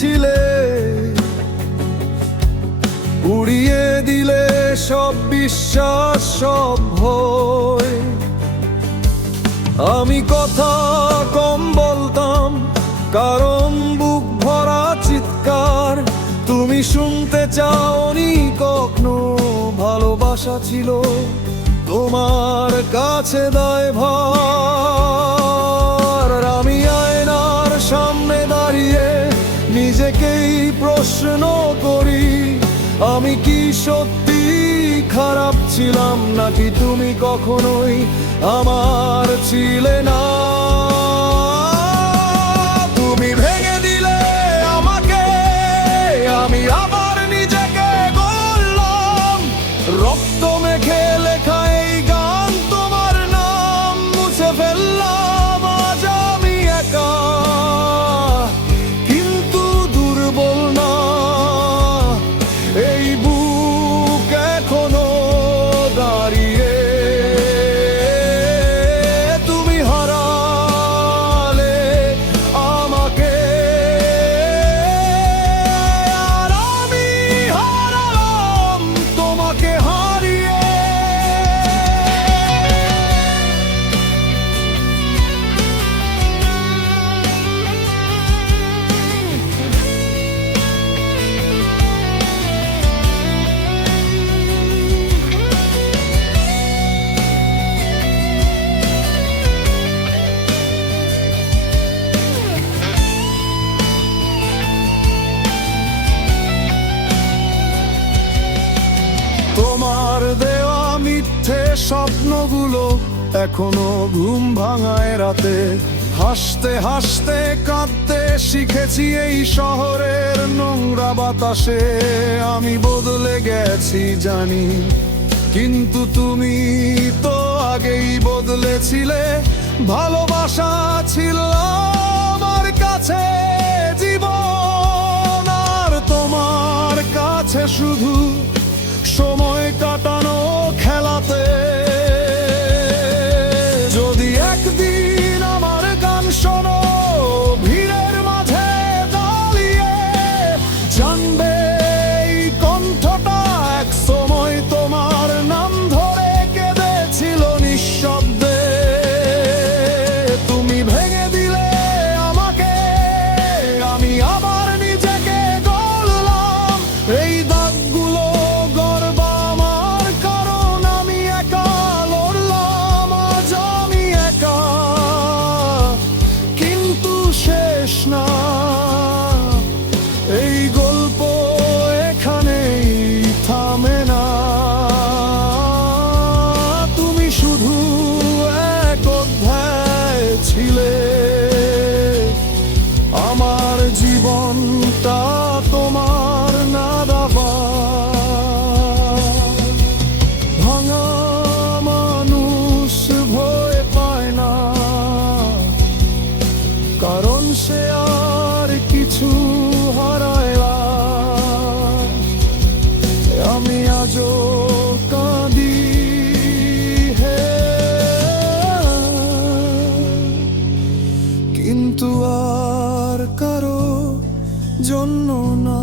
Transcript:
ছিলে, উড়িয়ে দিলে সব বিশ্বাস সব ভয়। আমি কথা কম বলতাম কারণ বুক ভরা চিৎকার, তুমি শুনতে চাওনি কখনো ভালোবাসা ছিল তোমার কাছে দায়ভার। আমি আয়নার সামনে দাঁড়িয়ে নিজেকেই প্রশ্ন করি, আমি কি সত্যি খারাপ ছিলাম নাকি তুমি কখনোই আমার ছিলে না। তুমি ভেঙে দিলে আমাকে, আমি আবার নিজেকে গড়লাম। রক্ত মেখে লেখা এই গান তোমার নাম মুছে ফেললাম। আজ আমি একা কিন্তু দুর্বল না, এই বুক এখনো দাঁড়িয়ে। তুমি হারালে আমাকে, আর আমি হারালাম তোমাকে হারিয়ে। তোমার দেওয়া মিথ্যে স্বপ্নগুলো এখনো ঘুম ভাঙায় রাতে। হাসতে হাসতে কাঁদতে শিখেছি এই শহরের নোংরা বাতাসে। আমি বদলে গেছি জানি, কিন্তু তুমি তো আগেই বদলেছিলে। ভালোবাসা ছিল আমার কাছে জীবন, আর তোমার কাছে শুধু সময় কাটানো খেলাতে। যদি একদিন আমার গান শোনো ভিড়ের মাঝে দাঁড়িয়ে, জানবে এই কণ্ঠটা এক সময় তোমার নাম ধরে কেঁদেছিল নিঃশব্দে। তুমি ভেঙে দিলে আমাকে, আমি আবার নিজেকে গড়লাম। এই দাগগুলো এই গল্প এখানেই থামে না। তুমি শুধু এক অধ্যায় ছিলে, আমার জীবনটা তোমার না দেওয়া। ভাঙা মানুষ ভয় পায় না, কারণ সে আর কিছু হারায় না। আমি আজও কাঁদি হে, কিন্তু আর কারো জন্য না।